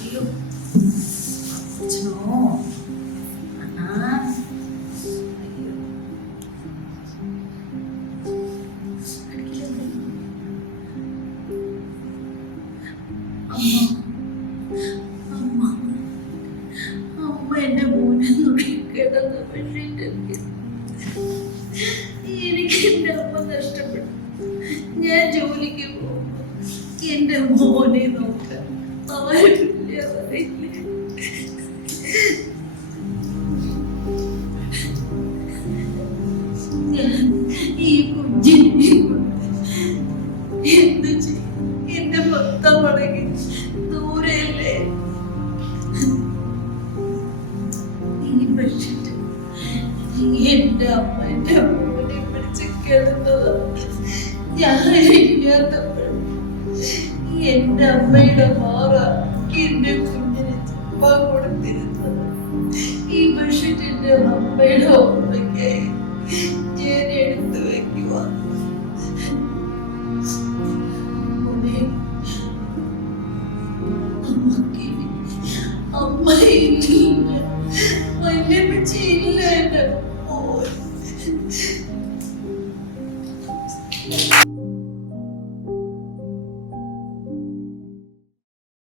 അയ്യോ അച്ഛനോ അണ്ണാ അയ്യോ അടിക്കില്ലേ അമ്മ അമ്മ എന്റെ മോനെ കിടന്ന് പെട്ടിട്ട് എനിക്ക് എന്റെ അമ്മ നഷ്ടപ്പെട്ടു. ഞാൻ ജോലിക്ക് പോകുമ്പോ എന്റെ മോനെ നോക്കാൻ ആരുമില്ല പറയില്ലേ. ഞാൻ ഈ കുഞ്ഞിനെ കൊണ്ട് എന്ത് ചെയ്യും? എന്റെ ഭർത്താവാണെങ്കിൽ ദൂരെയല്ലേ. ഈ ബെഡ്ഷീറ്റ് എന്റെ അമ്മ എന്റെ മോനെ പിടിച്ച് കിടന്നത് ഞാൻ ഇല്ലാത്തപ്പോൾ എന്റെ അമ്മയുടെ മാറ എന്റെ കുഞ്ഞിനെ ചുമ്മാ കൊടുത്തിരുന്നത്. ഈ ബെഡ്ഷീറ്റ് എന്റെ അമ്മയുടെ ഓർമ്മയ്ക്കായി ഞാൻ എടുത്തു വെക്കുക. അമ്മ ഇല്ല, വല്യമ്മച്ചി ഇല്ല എന്റെ